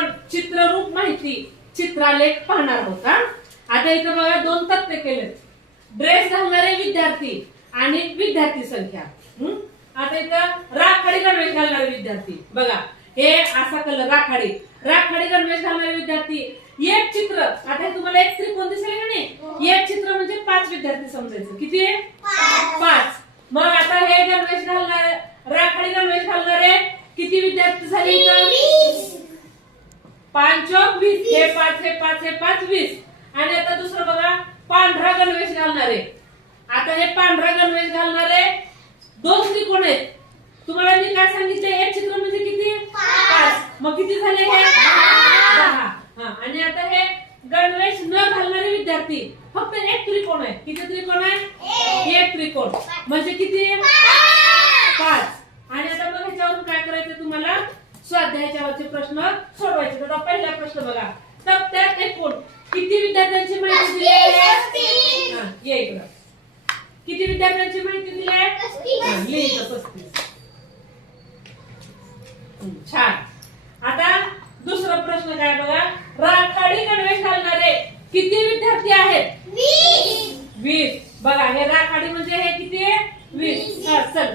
आपण चित्ररूप माहिती चित्रालेख पाहणार आहोत. आता इथं बघा दोन तक्ते केलेत. ड्रेस घालणारे विद्यार्थी आणि विद्यार्थी संख्या. आता इथं राखाडी गणवेश घालणारे विद्यार्थी बघा, हे असा कलर राखाडी गणवेश घालणारे विद्यार्थी. एक चित्र, आता हे तुम्हाला एक त्रिकोण दिसेल का नाही, एक चित्र म्हणजे 5 विद्यार्थी समजायचं. किती आहे? 5. मग आता हे गणवेश घालणारे, राखाडी गणवेश घालणारे किती विद्यार्थी झाले इथं? 5 चौक 20. हे 5 हे 5 हे 5 20. आणि आता दुसरं बघा, पांढरा गणवेश घालणारे. आता हे पांढरा गणवेश घालणारे 2 त्रिकोण आहेत. तुम्हाला मी काय सांगितलं, एक चित्र म्हणजे किती? 5. मग किती झाले हे? 10. आणि आता हे गणवेश न घालणारे विद्यार्थी फक्त एक त्रिकोण आहे. किती त्रिकोण आहे? एक त्रिकोण म्हणजे किती? 5. आणि आता बघा ह्याच्यावरून काय करायचं, तुम्हाला स्वाध्यायाच्यावरचे प्रश्न सोडवायचे. तर पहिला प्रश्न बघा, तक्त्यात एकूण किती विद्यार्थ्यांची माहिती दिली आहे? ये इकडं. किती विद्यार्थ्यांची माहिती दिली आहे? 35. छान. आता दुसरा प्रश्न काय बघा, राखाडी गणवेश घालणारे किती विद्यार्थी आहेत? 20. बघा हे राखाडी म्हणजे हे किती आहे? 20. चल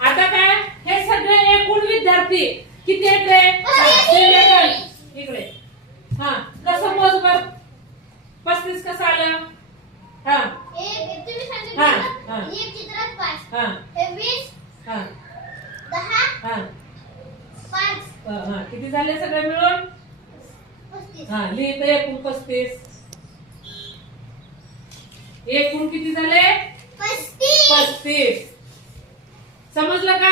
आता काय, हे सगळे एकूण विद्यार्थी किती आहेत रे? इकडे. कसं मोज बर? 35 कसं आलं? एक चित्रात 5. हे 20. 10. 5. किती झाले सगळे मिळून? 35. लिहित एकूण 35. एकूण किती झाले? 35. समजलं का?